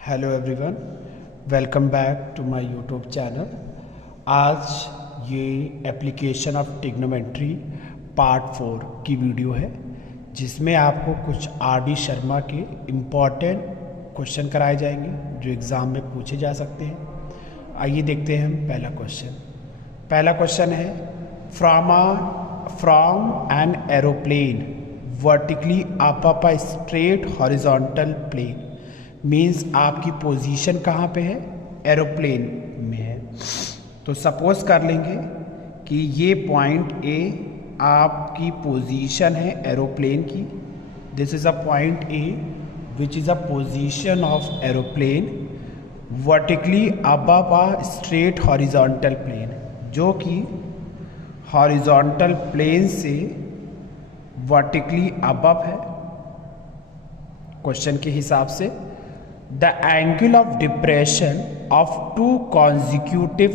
Hello everyone, welcome back to my YouTube channel. आज ये application of trigonometry part 4 की video है, जिसमें आपको कुछ आर.डी. शर्मा के इम्पॉर्टेंट क्वेश्चन कराए जाएंगे जो एग्ज़ाम में पूछे जा सकते हैं। आइए देखते हैं हम पहला क्वेश्चन है, from an aeroplane vertically up a straight horizontal plane. Means आपकी पोजीशन कहाँ पे है? एरोप्लेन में है। तो सपोज कर लेंगे कि ये पॉइंट ए आपकी पोजीशन है एरोप्लेन की। This is a point A which is a position of aeroplane vertically above a straight horizontal plane, जो कि हॉरिजॉन्टल प्लेन से वर्टिकली अबव है। क्वेश्चन के हिसाब से the angle of depression of two consecutive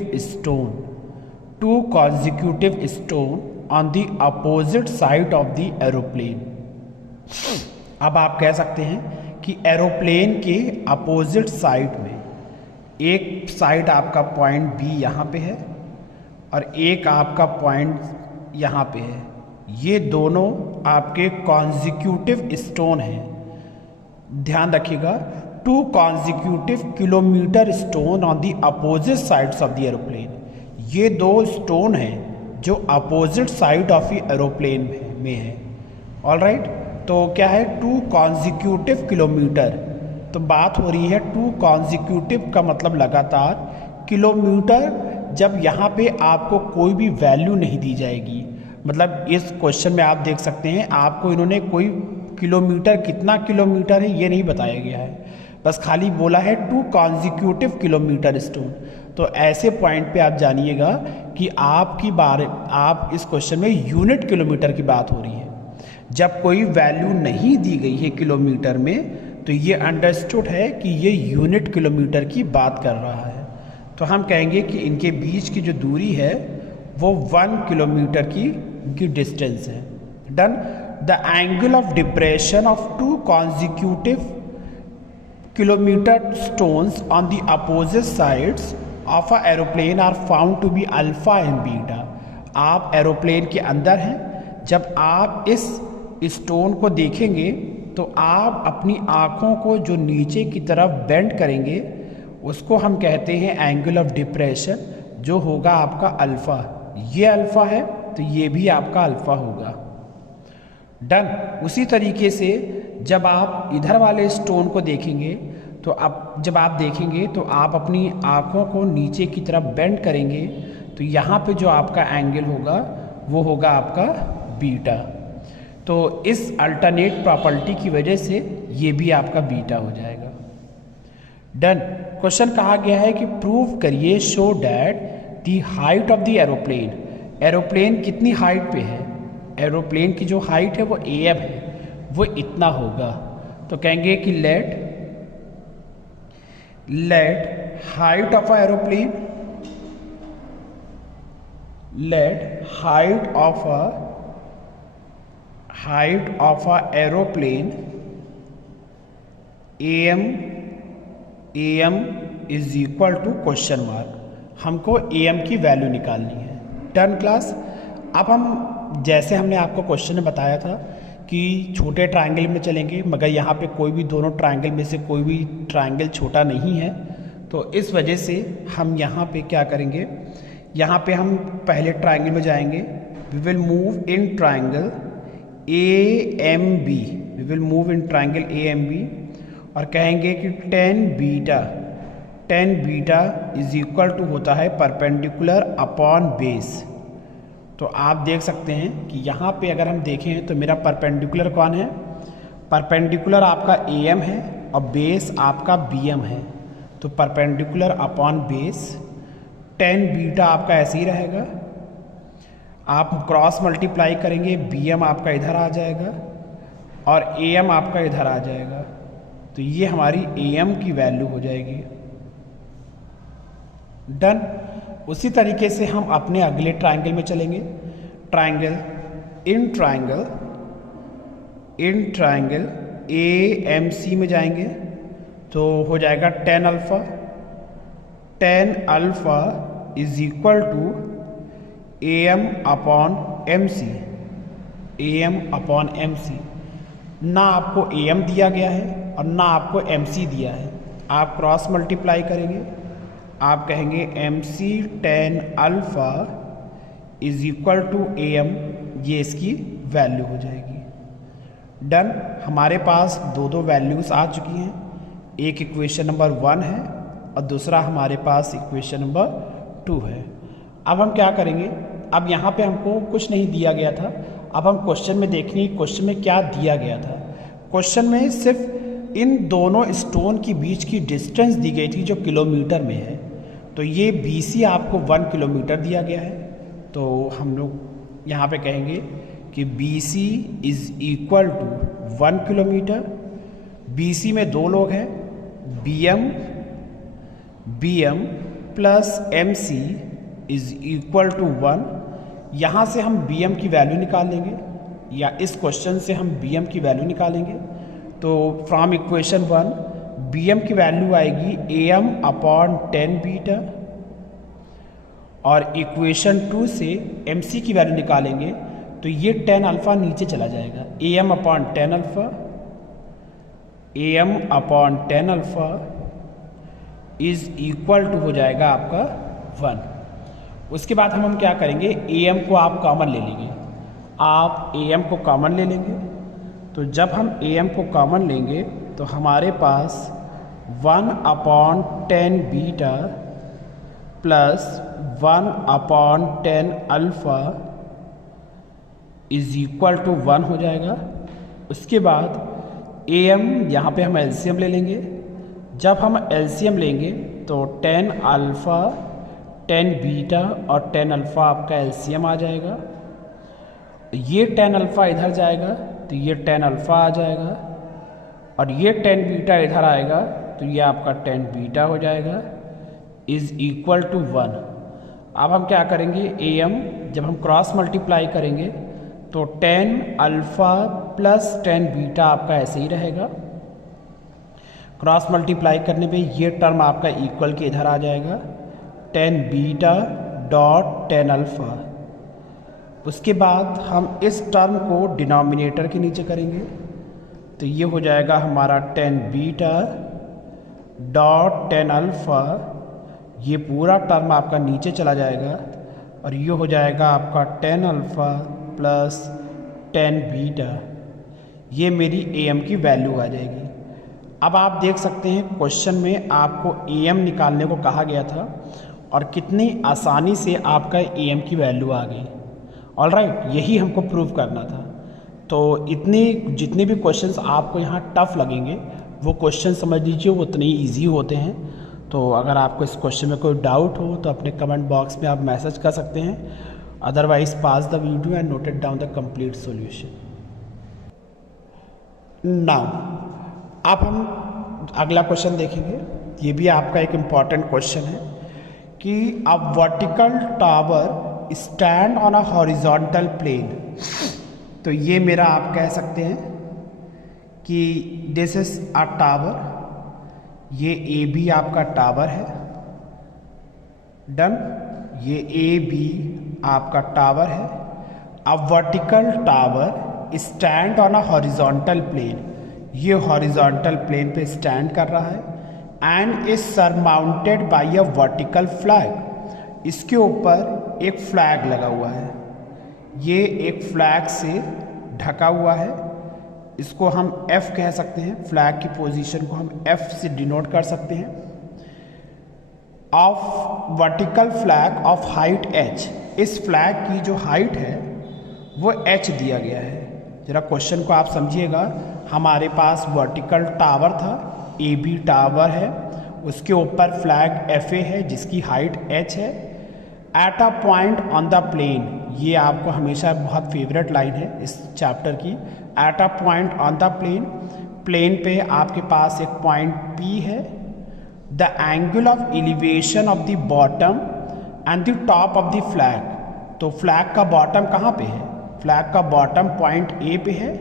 stone on the opposite side of the aeroplane। अब आप कह सकते हैं कि एरोप्लेन के अपोजिट साइड में एक साइड आपका पॉइंट बी यहाँ पे है और एक आपका पॉइंट यहाँ पे है। ये दोनों आपके कॉन्जिक्यूटिव स्टोन हैं। ध्यान रखिएगा, 2 consecutive kilometre stone on the opposite sides of the aeroplane. ये दो स्टोन हैं जो opposite side of the aeroplane में है। ऑल राइट, तो क्या है? 2 consecutive किलोमीटर। तो बात हो रही है 2 consecutive का मतलब लगातार किलोमीटर। जब यहाँ पे आपको कोई भी वैल्यू नहीं दी जाएगी, मतलब इस क्वेश्चन में आप देख सकते हैं आपको इन्होंने कोई किलोमीटर, कितना किलोमीटर है ये नहीं बताया गया है, बस खाली बोला है 2 consecutive किलोमीटर स्टोन। तो ऐसे पॉइंट पे आप जानिएगा कि आप इस क्वेश्चन में यूनिट किलोमीटर की बात हो रही है। जब कोई वैल्यू नहीं दी गई है किलोमीटर में, तो ये अंडरस्टूड है कि ये यूनिट किलोमीटर की बात कर रहा है। तो हम कहेंगे कि इनके बीच की जो दूरी है वो 1 किलोमीटर की डिस्टेंस है। Done. The angle of depression of 2 consecutive kilometre stones on the opposite sides of a aeroplane are found to be alpha and beta. आप एरोप्लेन के अंदर हैं, जब आप इस स्टोन को देखेंगे तो आप अपनी आँखों को जो नीचे की तरफ बेंड करेंगे उसको हम कहते हैं एंगल ऑफ डिप्रेशन, जो होगा आपका अल्फ़ा। ये अल्फ़ा है तो ये भी आपका अल्फ़ा होगा। डन। उसी तरीके से जब आप इधर वाले स्टोन को देखेंगे तो जब आप देखेंगे तो आप अपनी आँखों को नीचे की तरफ बेंड करेंगे, तो यहाँ पे जो आपका एंगल होगा वो होगा आपका बीटा। तो इस अल्टरनेट प्रॉपर्टी की वजह से ये भी आपका बीटा हो जाएगा। डन। क्वेश्चन कहा गया है कि प्रूव करिए, show that the height of the aeroplane. Aeroplane कितनी हाइट पे है? एरोप्लेन की जो हाइट है वो AM है, वो इतना होगा। तो कहेंगे कि let height of a aeroplane, let height of a aeroplane AM is equal to question mark. हमको AM की वैल्यू निकालनी है। Done class. अब हम जैसे हमने आपको क्वेश्चन में बताया था कि छोटे ट्रायंगल में चलेंगे, मगर यहाँ पे कोई भी दोनों ट्रायंगल में से कोई भी ट्रायंगल छोटा नहीं है, तो इस वजह से हम यहाँ पे क्या करेंगे, यहाँ पे हम पहले ट्रायंगल में जाएंगे। We will move in triangle AMB, we will move in triangle AMB और कहेंगे कि tan beta is equal to होता है परपेंडिकुलर अपॉन बेस। तो आप देख सकते हैं कि यहाँ पे अगर हम देखें तो मेरा परपेंडिकुलर कौन है? परपेंडिकुलर आपका AM है और बेस आपका BM है। तो परपेंडिकुलर अपॉन बेस 10 बीटा आपका ऐसे ही रहेगा। आप क्रॉस मल्टीप्लाई करेंगे, BM आपका इधर आ जाएगा और AM आपका इधर आ जाएगा। तो ये हमारी AM की वैल्यू हो जाएगी। डन। उसी तरीके से हम अपने अगले ट्रायंगल में चलेंगे। इन ट्रायंगल AMC में जाएंगे तो हो जाएगा tan alpha. Tan alpha is equal to A M upon M C. A M upon M C. ना आपको ए एम दिया गया है और ना आपको एम सी दिया है, आप क्रॉस मल्टीप्लाई करेंगे, आप कहेंगे M C tan alpha is equal to A M, ये इसकी वैल्यू हो जाएगी। डन। हमारे पास दो दो वैल्यूज़ आ चुकी हैं, एक इक्वेशन नंबर 1 है और दूसरा हमारे पास इक्वेशन नंबर 2 है। अब हम क्या करेंगे, अब यहाँ पे हमको कुछ नहीं दिया गया था, अब हम क्वेश्चन में देखेंगे क्वेश्चन में क्या दिया गया था। क्वेश्चन में सिर्फ इन दोनों स्टोन की बीच की डिस्टेंस दी गई थी जो किलोमीटर में है। तो ये BC आपको 1 किलोमीटर दिया गया है, तो हम लोग यहाँ पे कहेंगे कि BC is equal to 1 kilometre. BC में दो लोग हैं, BM plus MC is equal to 1। यहाँ से हम BM की वैल्यू निकाल लेंगे, या इस क्वेश्चन से हम BM की वैल्यू निकालेंगे। तो फ्रॉम इक्वेशन 1 BM की वैल्यू आएगी AM अपॉन 10 बीटा, और इक्वेशन 2 से MC की वैल्यू निकालेंगे तो ये 10 अल्फ़ा नीचे चला जाएगा। AM upon 10 alpha, AM upon 10 alpha is equal to हो जाएगा आपका 1। उसके बाद हम क्या करेंगे, AM को आप कॉमन ले लेंगे, आप AM को कॉमन ले लेंगे। तो जब हम AM को कॉमन लेंगे तो हमारे पास 1 upon 10 beta plus 1 upon 10 alpha is equal to 1 हो जाएगा। उसके बाद AM यहाँ पे हम LCM ले लेंगे। जब हम LCM लेंगे तो 10 अल्फ़ा 10 बीटा और 10 अल्फ़ा आपका LCM आ जाएगा। ये 10 अल्फ़ा इधर जाएगा तो ये 10 अल्फ़ा आ जाएगा, और ये 10 बीटा इधर आएगा तो ये आपका 10 बीटा हो जाएगा इज़ इक्वल टू 1। अब हम क्या करेंगे, AM जब हम क्रॉस मल्टीप्लाई करेंगे तो 10 अल्फ़ा प्लस 10 बीटा आपका ऐसे ही रहेगा। क्रॉस मल्टीप्लाई करने पे ये टर्म आपका इक्वल के इधर आ जाएगा, 10 बीटा डॉट 10 अल्फ़ा। उसके बाद हम इस टर्म को डिनोमिनेटर के नीचे करेंगे तो ये हो जाएगा हमारा 10 बीटा डॉट 10 अल्फ़ा, ये पूरा टर्म आपका नीचे चला जाएगा और ये हो जाएगा आपका 10 अल्फ़ा प्लस 10 बीटा। ये मेरी AM की वैल्यू आ जाएगी। अब आप देख सकते हैं क्वेश्चन में आपको AM निकालने को कहा गया था और कितनी आसानी से आपका AM की वैल्यू आ गई। ऑलराइट, यही हमको प्रूव करना था। तो जितने भी क्वेश्चंस आपको यहाँ टफ लगेंगे वो क्वेश्चन समझ लीजिए वो उतने ही ईजी होते हैं। तो अगर आपको इस क्वेश्चन में कोई डाउट हो तो अपने कमेंट बॉक्स में आप मैसेज कर सकते हैं, otherwise pass the video and noted down the complete solution. Now अब हम अगला क्वेश्चन देखेंगे। ये भी आपका एक इम्पॉर्टेंट क्वेश्चन है कि a vertical tower stand on a horizontal plane. तो ये मेरा आप कह सकते हैं कि दिस इज अ टावर, ये AB आपका टावर है। डन, ये AB आपका टावर है। A vertical tower stand on a horizontal plane, ये हॉरिजॉन्टल प्लेन पे स्टैंड कर रहा है and is surmounted by a vertical flag. इसके ऊपर एक फ्लैग लगा हुआ है, ये एक फ्लैग से ढका हुआ है। इसको हम F कह सकते हैं, फ्लैग की पोजीशन को हम F से डिनोट कर सकते हैं। Of vertical flag of height H, इस फ्लैग की जो हाइट है वो H दिया गया है। जरा क्वेश्चन को आप समझिएगा, हमारे पास वर्टिकल टावर था, AB टावर है, उसके ऊपर फ्लैग FA है जिसकी हाइट H है। At a point on the plane, ये आपको हमेशा बहुत फेवरेट लाइन है इस चैप्टर की। At a point on the plane, plane पे आपके पास एक पॉइंट P है। The angle of elevation of the bottom and the top of the flag, तो फ्लैग का बॉटम कहाँ पे है, फ्लैग का बॉटम पॉइंट A पे है।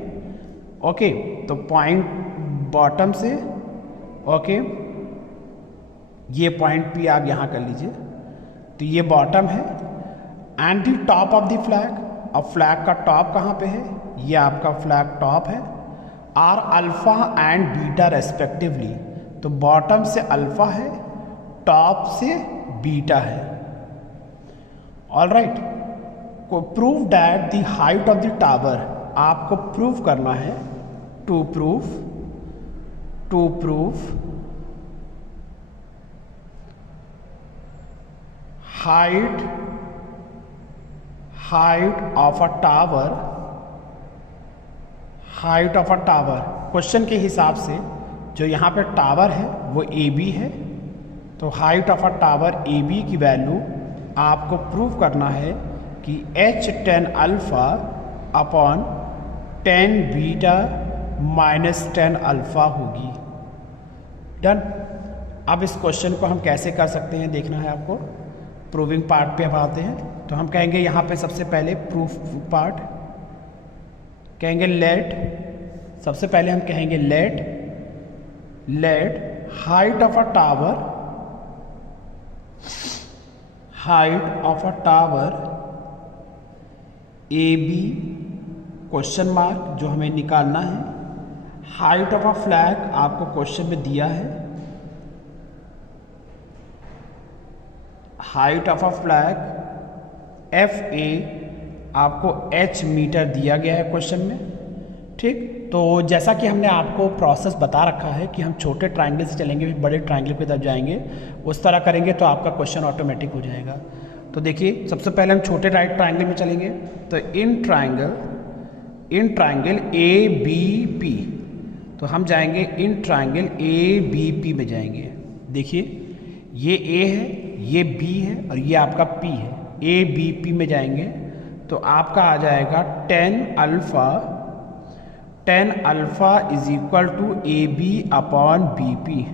ओके, तो पॉइंट बॉटम से ओके, ये पॉइंट भी आप यहाँ कर लीजिए। तो ये बॉटम है and the top of the flag. अब फ्लैग का टॉप कहाँ पे है? ये आपका फ्लैग टॉप है। Are alpha and beta respectively. तो बॉटम से अल्फा है, टॉप से बीटा है। ऑल राइट, को prove that the height of the tower. आपको प्रूव करना है, to prove height of a tower, height of a tower। Question के हिसाब से जो यहाँ पे टावर है वो ए बी है, तो height of a tower A B की वैल्यू आपको प्रूव करना है कि h 10 alpha upon 10 beta minus 10 alpha होगी। डन। अब इस क्वेश्चन को हम कैसे कर सकते हैं देखना है आपको। प्रूविंग पार्ट पे अब आते हैं। तो हम कहेंगे यहाँ पे सबसे पहले प्रूफ पार्ट कहेंगे लेट, सबसे पहले हम कहेंगे let height of a tower A B question mark जो हमें निकालना है। हाइट ऑफ अ फ्लैग आपको क्वेश्चन में दिया है, height of a flag F A आपको h मीटर दिया गया है क्वेश्चन में। ठीक, तो जैसा कि हमने आपको प्रोसेस बता रखा है कि हम छोटे ट्रायंगल से चलेंगे फिर बड़े ट्रायंगल की तरफ जाएंगे, उस तरह करेंगे तो आपका क्वेश्चन ऑटोमेटिक हो जाएगा। तो देखिए सबसे पहले हम छोटे राइट ट्रायंगल में चलेंगे। तो in triangle A B P, तो हम जाएंगे in triangle A B P में जाएंगे। देखिए ये ए है, ये बी है और ये आपका पी है। ए बी पी में जाएंगे तो आपका आ जाएगा 10 alpha is equal to A B upon B P.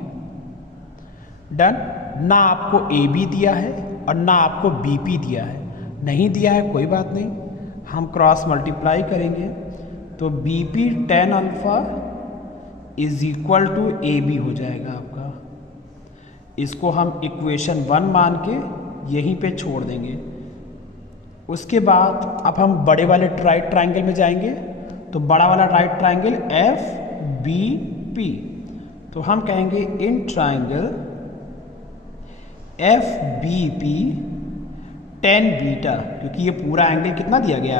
Done. ना आपको ए बी दिया है और ना आपको बी पी दिया है, नहीं दिया है कोई बात नहीं, हम क्रॉस मल्टीप्लाई करेंगे तो B P 10 alpha is equal to A B हो जाएगा आपका। इसको हम इक्वेशन 1 मान के यहीं पे छोड़ देंगे। उसके बाद अब हम बड़े वाले राइट ट्रायंगल में जाएंगे। तो बड़ा वाला right triangle F B P, तो हम कहेंगे in triangle F B P 10 beta, क्योंकि ये पूरा एंगल कितना दिया गया है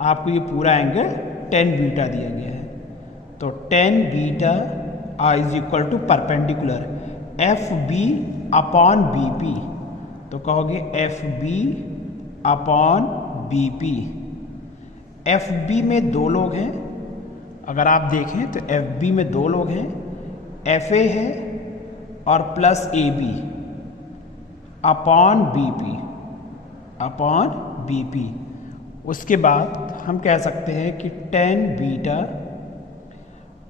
आपको ये पूरा एंगल 10 बीटा दिया गया है। तो 10 beta is equal to perpendicular F B upon B P, तो कहोगे F B upon B P. F B में दो लोग हैं, अगर आप देखें तो एफ बी में दो लोग हैं, एफ ए है और plus A B upon B P. उसके बाद हम कह सकते हैं कि 10 बीटा।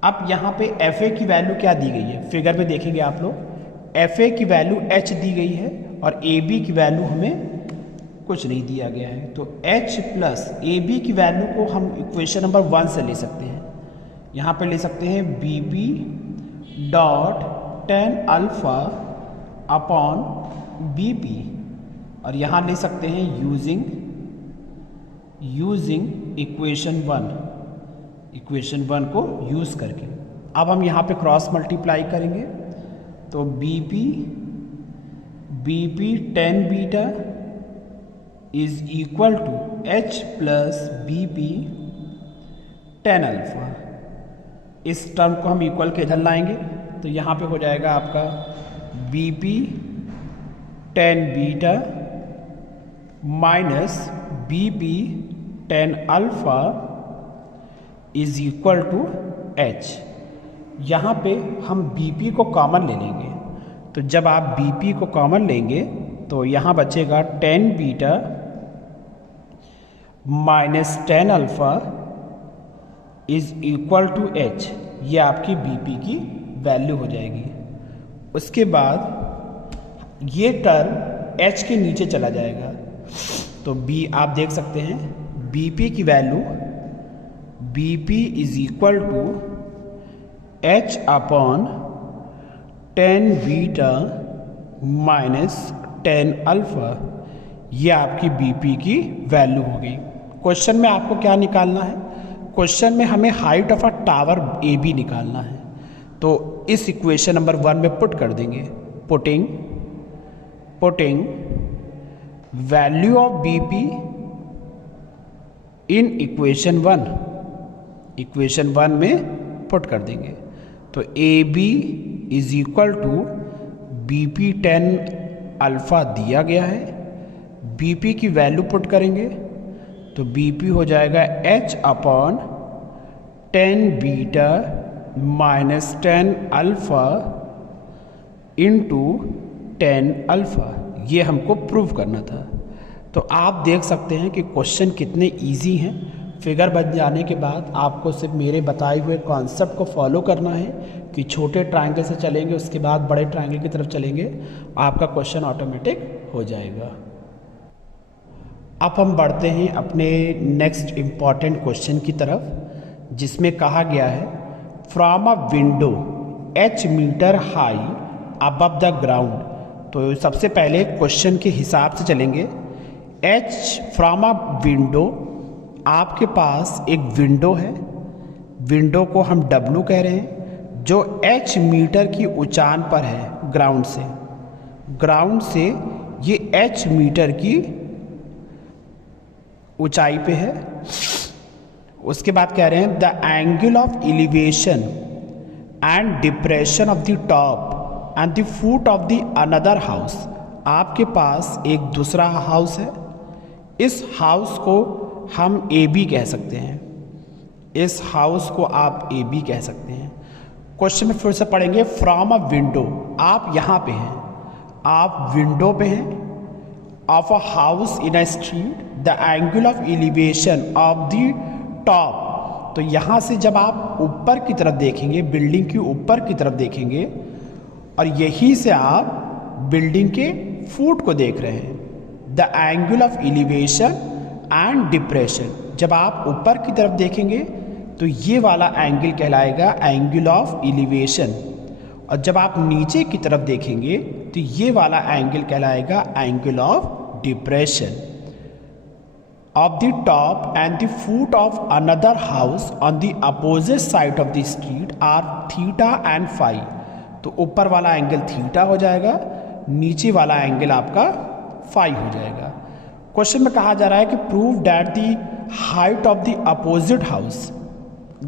अब यहाँ पे एफ ए की वैल्यू क्या दी गई है फिगर में देखेंगे आप लोग, एफ ए की वैल्यू h दी गई है और ए बी की वैल्यू हमें कुछ नहीं दिया गया है। तो h प्लस ए बी की वैल्यू को हम इक्वेशन नंबर 1 से ले सकते हैं। यहाँ पे ले सकते हैं B P dot 10 alpha upon B P, और यहाँ ले सकते हैं यूजिंग इक्वेशन 1 को यूज़ करके। अब हम यहाँ पे क्रॉस मल्टीप्लाई करेंगे तो B P 10 beta is equal to h plus B P 10 alpha. इस टर्म को हम इक्वल के इधर लाएंगे तो यहाँ पे हो जाएगा आपका B P 10 beta minus B P 10 alpha is equal to h। यहाँ पे हम BP को कॉमन ले लेंगे, तो जब आप BP को कॉमन लेंगे तो यहाँ बचेगा 10 beta minus 10 alpha is equal to h। ये आपकी BP की वैल्यू हो जाएगी। उसके बाद ये टर्म h के नीचे चला जाएगा, तो B आप देख सकते हैं BP की value BP is equal to h upon 10 beta minus 10 alpha, ये आपकी बीपी की वैल्यू हो गई। क्वेश्चन में आपको क्या निकालना है? क्वेश्चन में हमें height of a tower A B निकालना है। तो इस इक्वेशन नंबर 1 में पुट कर देंगे। Putting value of BP in equation 1 में पुट कर देंगे। तो A B is equal to BP 10 alpha दिया गया है, बीपी की वैल्यू पुट करेंगे तो बीपी हो जाएगा h upon 10 beta minus 10 alpha into 10 alpha. ये हमको प्रूव करना था। तो आप देख सकते हैं कि क्वेश्चन कितने इजी हैं। फिगर बन जाने के बाद आपको सिर्फ मेरे बताए हुए कॉन्सेप्ट को फॉलो करना है कि छोटे ट्रायंगल से चलेंगे, उसके बाद बड़े ट्रायंगल की तरफ चलेंगे, आपका क्वेश्चन ऑटोमेटिक हो जाएगा। अब हम बढ़ते हैं अपने नेक्स्ट इम्पॉर्टेंट क्वेश्चन की तरफ, जिसमें कहा गया है from a window h metre high above the ground. तो सबसे पहले क्वेश्चन के हिसाब से चलेंगे। h फ्रॉम अ विंडो, आपके पास एक विंडो है, विंडो को हम W कह रहे हैं, जो h मीटर की ऊंचाई पर है ग्राउंड से ये h मीटर की ऊंचाई पे है। उसके बाद कह रहे हैं the angle of elevation and depression of the top and the foot of the another house. आपके पास एक दूसरा हाउस है, इस हाउस को हम ए बी कह सकते हैं, इस हाउस को आप ए बी कह सकते हैं। क्वेश्चन में फिर से पढ़ेंगे फ्रॉम अ विंडो, आप यहाँ पे हैं, आप विंडो पे हैं, of a house in a street, the angle of elevation of the top. तो यहाँ से जब आप ऊपर की तरफ देखेंगे, बिल्डिंग के ऊपर की तरफ देखेंगे, और यहीं से आप बिल्डिंग के फुट को देख रहे हैं, the angle of elevation and depression. जब आप ऊपर की तरफ देखेंगे तो ये वाला एंगल कहलाएगा एंगल ऑफ एलिवेशन, और जब आप नीचे की तरफ देखेंगे तो ये वाला एंगल कहलाएगा angle of depression. Of the top and the foot of another house on the opposite side of the street are theta and phi. तो ऊपर वाला एंगल थीटा हो जाएगा, नीचे वाला एंगल आपका फाई हो जाएगा। क्वेश्चन में कहा जा रहा है कि prove that the height of the opposite house.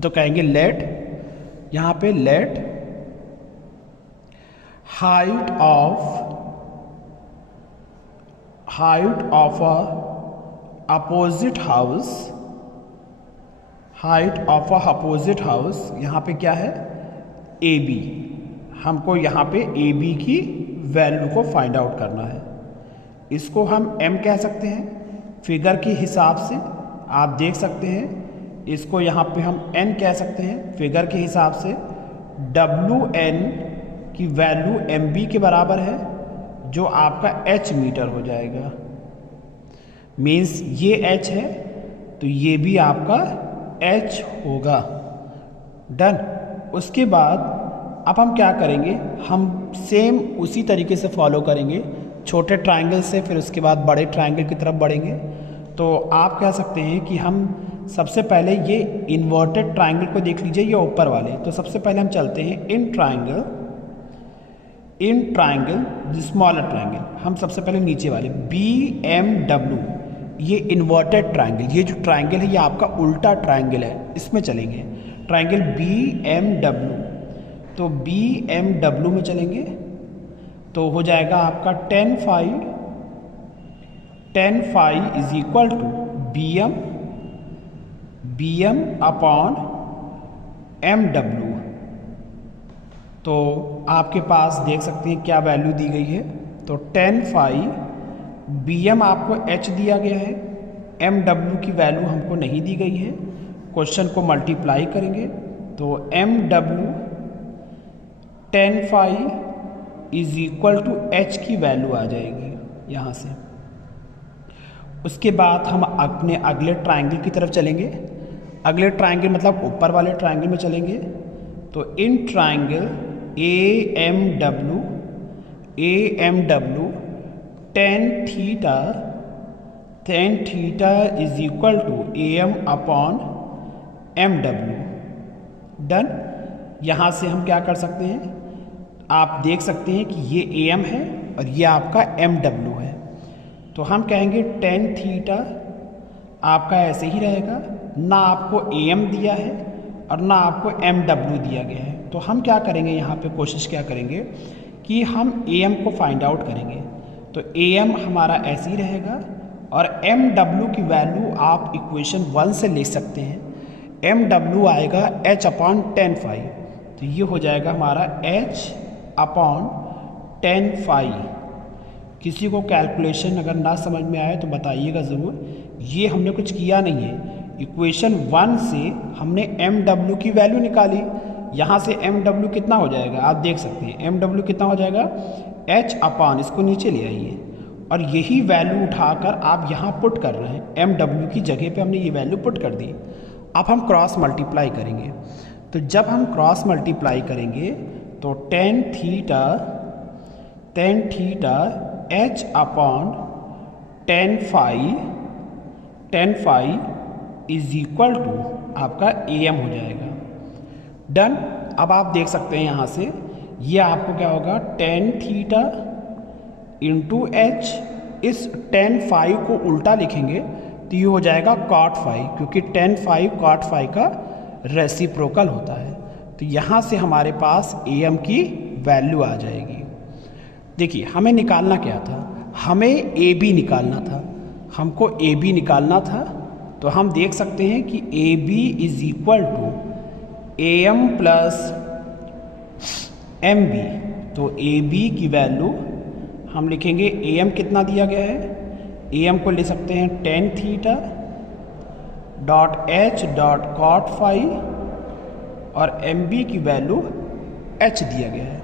तो कहेंगे लेट, यहाँ पे late height of a opposite house, यहाँ पे क्या है ए बी। हमको यहाँ पे ए बी की वैल्यू को फाइंड आउट करना है। इसको हम m कह सकते हैं, फिगर के हिसाब से आप देख सकते हैं। इसको यहाँ पे हम n कह सकते हैं, फिगर के हिसाब से WN की वैल्यू MB के बराबर है, जो आपका h मीटर हो जाएगा। मीन्स ये h है तो ये भी आपका h होगा। डन। उसके बाद अब हम क्या करेंगे, हम सेम उसी तरीके से फॉलो करेंगे, छोटे ट्रायंगल से फिर उसके बाद बड़े ट्रायंगल की तरफ बढ़ेंगे। तो आप कह सकते हैं कि हम सबसे पहले ये इन्वर्टेड ट्रायंगल को देख लीजिए, ये ऊपर वाले। तो सबसे पहले हम चलते हैं इन ट्रायंगल स्मॉलर ट्रायंगल। हम सबसे पहले नीचे वाले BMW, ये इन्वर्टेड ट्रायंगल, ये जो ट्रायंगल है ये आपका उल्टा ट्रायंगल है, इसमें चलेंगे। ट्रायंगल BMW, तो BMW में चलेंगे तो हो जाएगा आपका 10 phi is equal to BM upon MW। तो आपके पास देख सकते हैं क्या वैल्यू दी गई है। तो 10 फाई, BM आपको h दिया गया है, MW की वैल्यू हमको नहीं दी गई है। क्वेश्चन को मल्टीप्लाई करेंगे तो MW 10 phi is equal to h की वैल्यू आ जाएगी यहाँ से। उसके बाद हम अपने अगले ट्रायंगल की तरफ चलेंगे। अगले ट्रायंगल मतलब ऊपर वाले ट्रायंगल में चलेंगे। तो in AMW tan theta is equal to AM upon MW। Done. यहाँ से हम क्या कर सकते हैं, आप देख सकते हैं कि ये AM है और ये आपका MW है। तो हम कहेंगे tan थीटा आपका ऐसे ही रहेगा, ना आपको AM दिया है और ना आपको MW दिया गया है। तो हम क्या करेंगे, यहाँ पे कोशिश क्या करेंगे कि हम AM को फाइंड आउट करेंगे। तो AM हमारा ऐसे ही रहेगा और MW की वैल्यू आप इक्वेशन 1 से ले सकते हैं। MW आएगा H अपॉन tan फाई, तो ये हो जाएगा हमारा H अपॉन tan फाई। किसी को कैलकुलेशन अगर ना समझ में आए तो बताइएगा ज़रूर। ये हमने कुछ किया नहीं है, इक्वेशन 1 से हमने MW की वैल्यू निकाली। यहाँ से MW कितना हो जाएगा आप देख सकते हैं, MW कितना हो जाएगा H अपॉन, इसको नीचे ले आइए और यही वैल्यू उठाकर आप यहाँ पुट कर रहे हैं। MW की जगह पे हमने ये वैल्यू पुट कर दी। अब हम क्रॉस मल्टीप्लाई करेंगे। तो जब हम क्रॉस मल्टीप्लाई करेंगे तो tan theta H upon tan phi is equal to आपका AM हो जाएगा। डन। अब आप देख सकते हैं यहाँ से ये आपको क्या होगा, tan थीटा इंटू H, इस tan फाई को उल्टा लिखेंगे तो ये हो जाएगा cot फाई, क्योंकि tan फाई cot फाई का रेसिप्रोकल होता है। तो यहाँ से हमारे पास AM की वैल्यू आ जाएगी। देखिए हमें निकालना क्या था, हमें AB निकालना था, हमको AB निकालना था। तो हम देख सकते हैं कि AB is equal to AM plus MB। तो AB की वैल्यू हम लिखेंगे, AM कितना दिया गया है, AM को ले सकते हैं tan theta dot H dot cot phi और MB की वैल्यू H दिया गया है।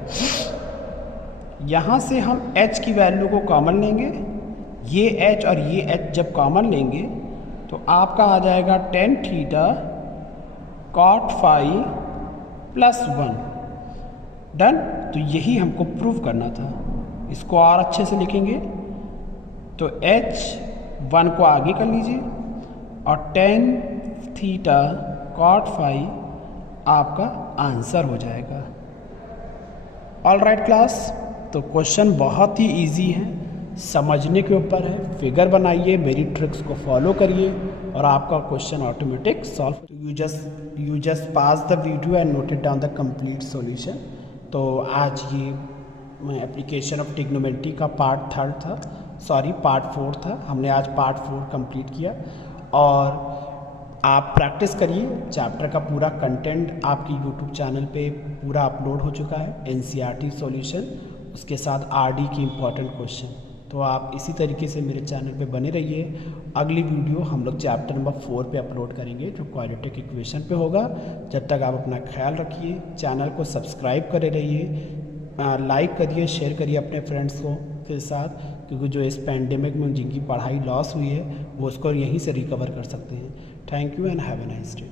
यहाँ से हम H की वैल्यू को कॉमन लेंगे, ये H और ये H जब कॉमन लेंगे तो आपका आ जाएगा tan theta cot phi plus 1। Done. तो यही हमको प्रूव करना था। इसको और अच्छे से लिखेंगे तो H1 को आगे कर लीजिए और tan थीटा cot फाई आपका आंसर हो जाएगा। ऑल राइट क्लास, तो क्वेश्चन बहुत ही इजी है, समझने के ऊपर है। फिगर बनाइए, मेरी ट्रिक्स को फॉलो करिए और आपका question automatic solve. You just pass the video and note it down the complete solution. तो आज ये एप्लीकेशन ऑफ ट्रिग्नोमेट्री का पार्ट 4 था। हमने आज पार्ट 4 कंप्लीट किया और आप प्रैक्टिस करिए। चैप्टर का पूरा कंटेंट आपके यूट्यूब चैनल पे पूरा अपलोड हो चुका है, NCERT सॉल्यूशन, उसके साथ RD की इम्पॉर्टेंट क्वेश्चन। तो आप इसी तरीके से मेरे चैनल पे बने रहिए। अगली वीडियो हम लोग चैप्टर नंबर 4 पे अपलोड करेंगे जो क्वाड्रेटिक इक्वेशन पे होगा। जब तक आप अपना ख्याल रखिए, चैनल को सब्सक्राइब करे रहिए, लाइक करिए, शेयर करिए अपने फ्रेंड्स को के साथ, क्योंकि जो इस पैंडेमिक में जिनकी पढ़ाई लॉस हुई है वो उसको यहीं से रिकवर कर सकते हैं। Thank you and have a nice day.